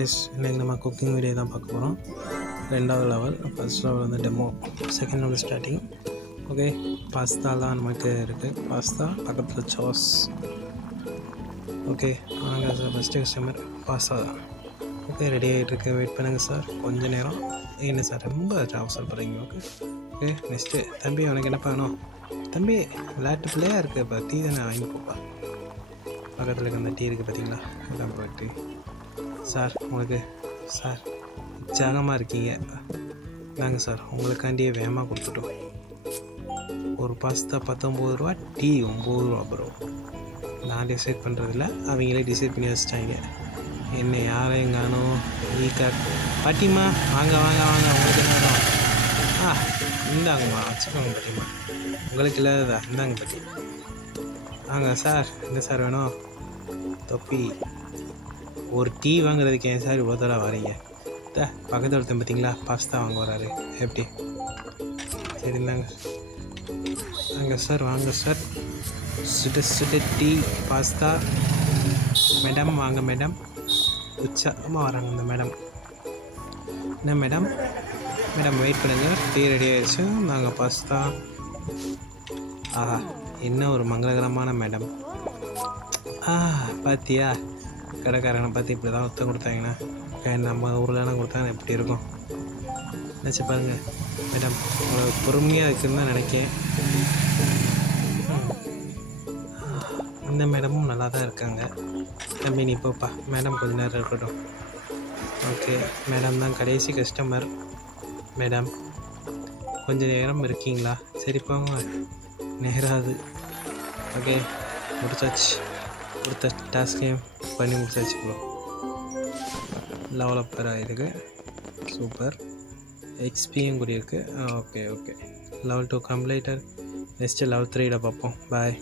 S இன்றைக்கி நம்ம cooking video தான் பார்க்க போகிறோம். 2வது லெவல், ஃபர்ஸ்ட் லெவல் வந்து demo, second level starting. Okay, பாஸ்தாலாம் நமக்கு இருக்குது. பாஸ்தா பக்கத்தில் சாஸ். ஓகே வாங்க sir, first customer pasta. Okay ready ஆகிட்டுருக்கு, வெயிட் பண்ணுங்கள் சார் கொஞ்சம் நேரம். என்ன சார் ரொம்ப அவசரம் போகிறீங்க? ஓகே ஓகே நெக்ஸ்ட்டு தம்பி உனக்கு என்னப்பா வேணும்? தம்பி விளையாட்டு பிள்ளையாக இருக்குது, இப்போ டீ தானே வாங்கிக்கோப்பா. பக்கத்தில் இருக்க அந்த டீ இருக்குது பார்த்தீங்களா, அதான் போய்ட்டு. சார் உங்களுக்கு சார் உற்சாகமாக இருக்கீங்க, நாங்க சார் உங்களுக்காண்டியே வேகமாக கொடுத்துட்டோம். ஒரு பாஸ்தா 19 ரூபா, டீ 9 ரூபா ப்ரோ. நான் டிசைட் பண்ணுறதில்ல, அவங்களே டிசைட் பண்ணி வச்சிட்டாங்க. என்ன யாரையும் காணும். பாட்டிம்மா வாங்க வாங்க வாங்க, உங்களுக்கு என்ன வேணும்? இந்தாங்கம்மா வச்சுக்கோங்க பாட்டிம்மா, உங்களுக்கு இல்லாததா இந்தாங்க பாட்டி. வாங்க சார், என்ன சார் வேணும்? தொப்பி ஒரு டீ வாங்குறதுக்கு ஏன் சார் இவ்வளோ தூரம் வரீங்க? பக்கத்தில் ஒருத்தன் பார்த்தீங்களா பாஸ்தா வாங்க வராரு, எப்படி? சரி இந்தாங்க. வாங்க சார் வாங்க சார், சுட சுட டீ பாஸ்தா. மேடம் வாங்க மேடம், உற்சாகமாக வராங்க இந்த மேடம். என்ன மேடம்? மேடம் வெயிட் பண்ணுங்கள், டீ ரெடி ஆகிடுச்சு, நாங்கள் பாஸ்தா. ஆஹா என்ன ஒரு மங்களகரமான மேடம். பார்த்தியா கடைக்காரனை பார்த்து இப்படி தான் ஒருத்தம் கொடுத்தாங்கன்னா, நம்ம ஊர்லலாம் கொடுத்தாங்கன்னா எப்படி இருக்கும் நினச்சி பாருங்கள். மேடம் உங்களை பொறுமையாக இருக்குன்னு தான் நினைக்கேன். இந்த மேடமும் நல்லா தான் இருக்காங்க. தம்பி நீ போப்பா, மேடம் கொஞ்ச நேரம் இருக்கட்டும். ஓகே மேடம் தான் கடைசி கஸ்டமர். மேடம் கொஞ்சம் நேரம் இருக்கீங்களா? சரி போங்க, நேராது. ஓகே முடிச்சாச்சு, கொடுத்த டாஸ்கையும் பண்ணி முடிச்சாச்சு ப்ரோ. லெவலப்பர் ஆகிருக்கு, சூப்பர். எக்ஸ்பியும் கூடி இருக்குது. ஓகே ஓகே, லெவல் 2 கம்ப்ளீட்டர். நெக்ஸ்ட்டு லெவல் 3ல பார்ப்போம். பாய்.